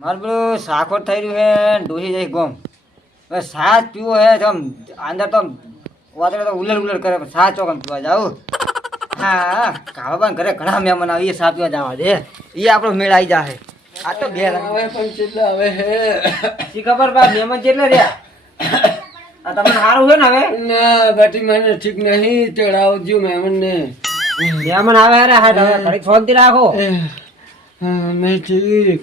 મારે પેલું સાખોટ થઈ રહ્યું હે ડોહી જાય ગમ હવે સાત પીવો હે તો અંદર તો વાતરે તો ઉલર ઉલર કરે સાત ચોકમ પીવા જાઓ હા કાવા પણ ઘરે ઘણા મહેમાન આવીએ સા પીવા જવા દે એ આપણો મેળ આવી જશે આ તો બે હવે પણ ચેટલા હવે હે શી ખબર બા મહેમાન ચેટલા રહ્યા આ તમને સારું છે ને હવે ના બેટી મને ઠીક નહીં ટેડાવ જો મહેમાન ને મહેમાન આવે રે હા તમે ફોન થી રાખો હા ઠીક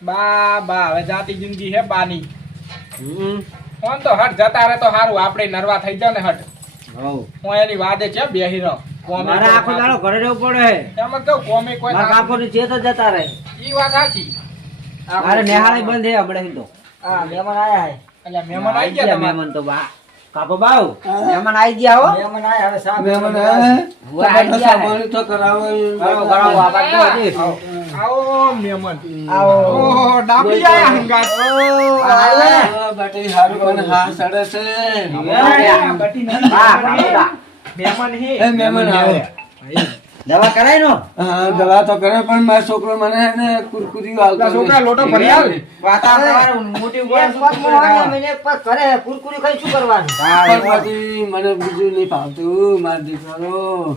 બા બા હવે જાતી જિંદગી હે બાની ફોન તો હટ જતા રહે તો સારું આપડે નરવા થઈ જાવ ને હટ હું એની વાદે છે બે હીરો મારે આખો દાડો ઘરે જવું પડે હે એમાં કેવું કોમી કોઈ મારા કાકો ની ચેતો જતા રહે ઈ વાત સાચી મારે નેહાળે બંધ હે હમણે હિંદો હા મહેમાન આયા હે એટલે મહેમાન આવી ગયા મહેમાન તો બા કાપો બાવ મહેમાન આવી ગયા હો મહેમાન આયા હવે સાહેબ મહેમાન હું તો કરાવો કરાવો આ દવા કરાય નો તો કરે પણ મારા છોકરો મને કુરકુરી છોકરા લોટો ફરી આવે મને બીજું નહી ફાવતું મારા દીકરા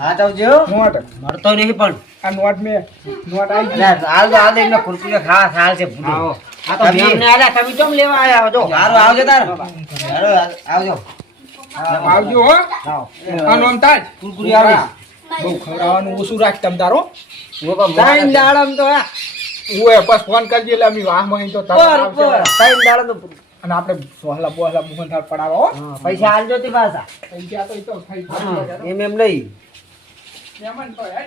હા તો જો મરતો નહીં પણ આ નોટ મે નોટ આઈ ગયો ના છે આવો આ તો તમે લેવા આયા જો આવજો તાર આવજો આવજો હો આવે બહુ ઓછું તારો ટાઈમ તો બસ ફોન કરજે એટલે અમે વાહ તો તાર અને આપણે સોહલા બોહલા મુખન થાળ પડાવો પૈસા આલજો તે પાછા પૈસા તો એ તો એમ એમ લઈ 你们多，哪儿？